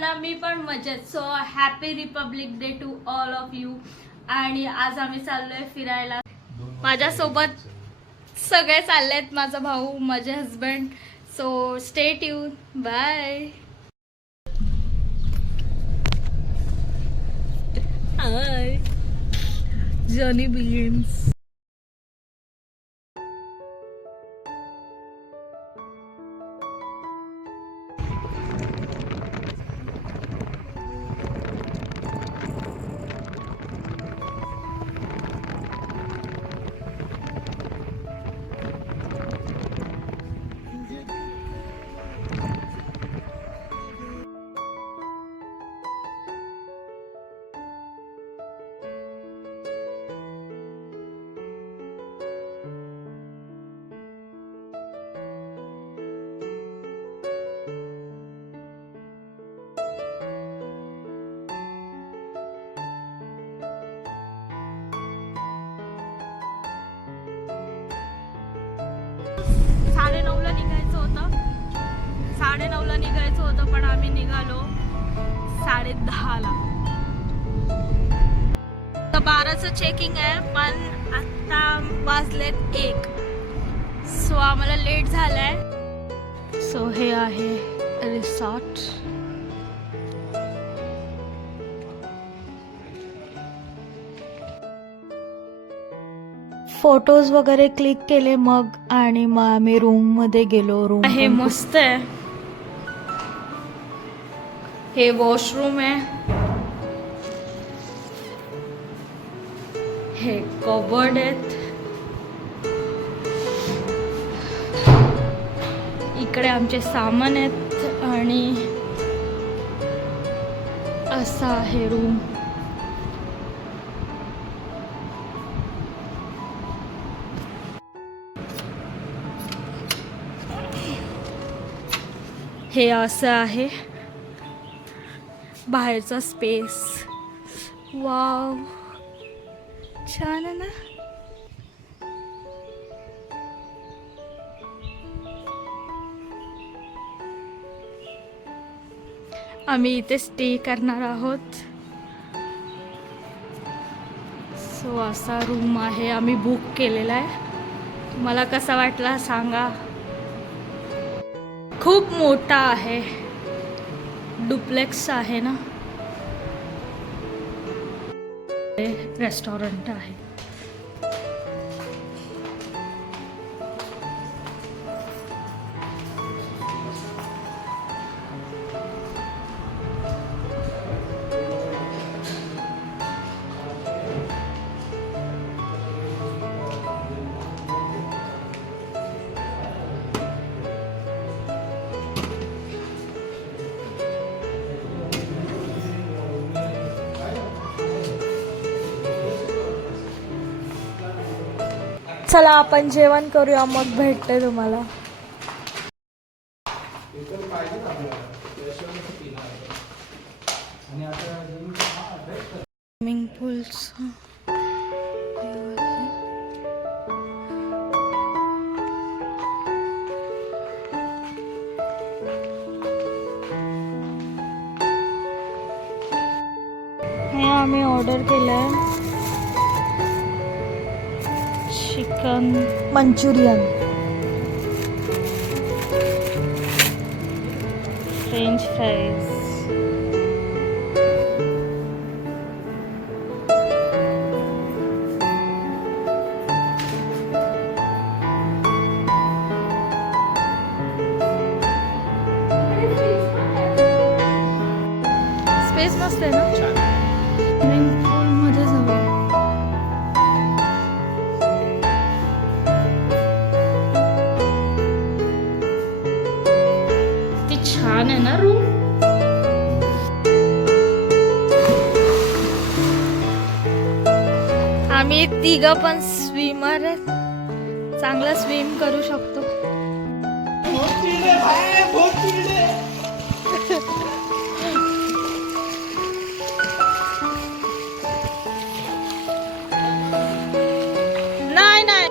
ना? मी पण मजेत. So happy Republic Day to all of you. आणि आज आम्ही चाललोय फिरायला. माझ्यासोबत सगळे चाललेत, माझा भाऊ, माझे husband. So stay tune. Bye. Hi. Journey begins. साडे नऊला निघायचं होतं पण आम्ही निघालो 10:30ला. तर 12चं चेकिंग आहे पण आता वाजलेत 1. सो आम्हाला लेट झालाय. सो हे आहे रिसॉर्ट. फोटोज वगैरे क्लिक केले मग आणि मग आम्ही रूम मध्ये गेलो. रूम हे मस्त आहे. हे वॉशरूम आहे. हे कबर्ड आहेत. इकडे आमचे सामान आहेत आणि असा आहे रूम. हे असं आहे बाहेरचा स्पेस. वाव, छान आहे ना. आम्ही इथे स्टे करणार आहोत. सो असा रूम आहे, आम्ही बुक केलेला आहे. तुम्हाला कसा वाटला सांगा. खूप मोठा आहे, डुप्लेक्स आहे ना. रेस्टॉरंट आहे. चला आपण जेवण करूया मग भेटते तुम्हाला. Swimming pools. हे आम्ही ऑर्डर केलंय chicken Manchurian, French fries. Space मस्त आहे ना. स्विमिंग पूल मध्ये जाऊ. छान आहे ना रूम. आम्ही तिघं पण स्विमर आहेत, चांगला स्विम करू शकतो. नाही नाही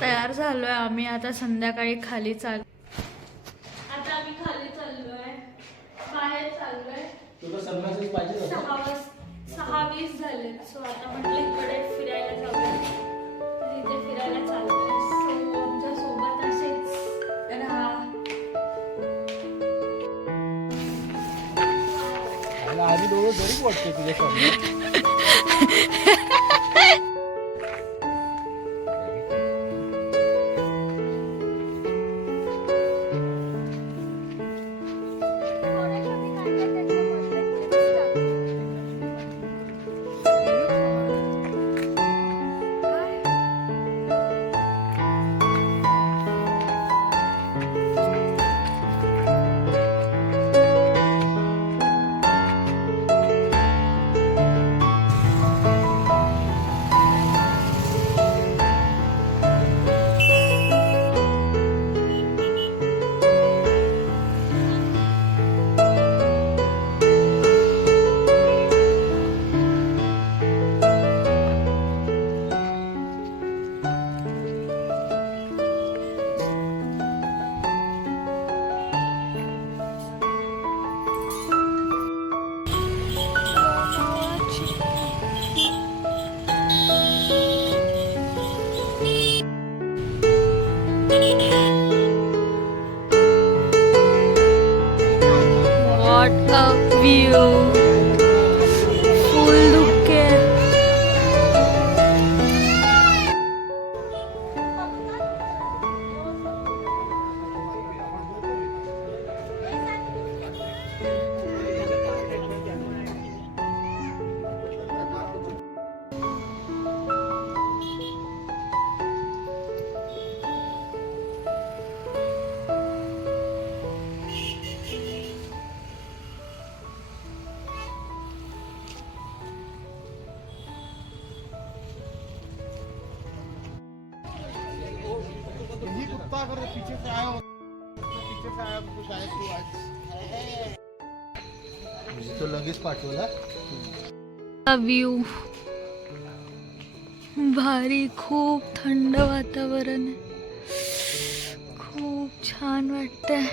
तयार झालोय आम्ही आता संध्याकाळी खाली चाल. आता आम्ही खाली चाललोय, बाहेर चाललोय. तुला सनरायझर्स पाहिजे होता? 6:20 झाले. सो आता म्हटलं इकडे फिरायला जाऊया, तर इथे फिरायला चाललोय. सो आमच्या सोबत असेच राहा. मला आधी दोघं जरी वाटते तुझ्या समोर. What a view! फुल धुके. ही कुत्ता अगर पीछे से आया हो, पीछे से आया तो शायद तू आज तो लगेच पाठवला. व्ह्यू भारी, खूप थंड वातावरण आहे, खूप छान वाटतंय.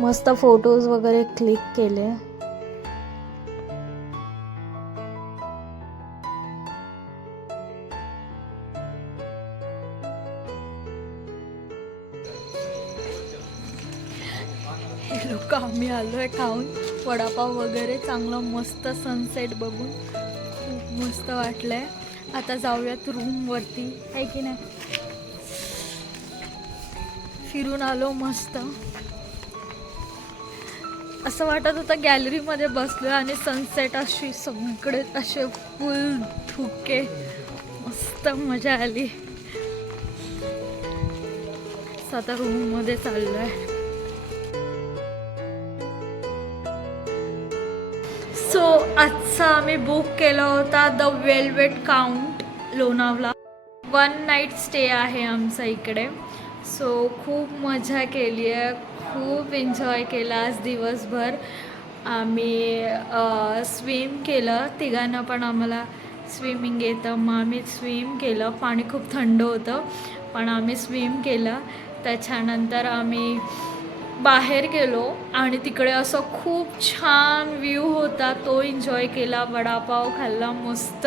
मस्त फोटोज वगैरे क्लिक केले. हे लोक आम्ही आलोय खाऊन वडापाव वगैरे, चांगलं मस्त सनसेट बघून खूप मस्त वाटलंय. आता जाऊयात रूम वरती, आहे की नाही. फिरून आलो मस्त. असं वाटत होतं गॅलरीमध्ये बसलोय आणि सनसेट अशी सगळे असे फुल धुके, मस्त मजा आली. आता रूम मध्ये चाललोय. सो आजचा आम्ही बुक केला होता the velvet count Lonavala. 1 night stay आहे आमचा इकडे. सो खूप मजा केली आहे, खूप एन्जॉय केला आज दिवसभर. आम्ही स्विम केलं, तिघांना पण आम्हाला स्विमिंग येतं, मग आम्ही स्विम केलं. पाणी खूप थंड होतं पण आम्ही स्विम केलं. त्याच्यानंतर आम्ही बाहेर गेलो आणि तिकडे असं खूप छान व्ह्यू होता, तो एन्जॉय केला. वडापाव खाल्ला मस्त.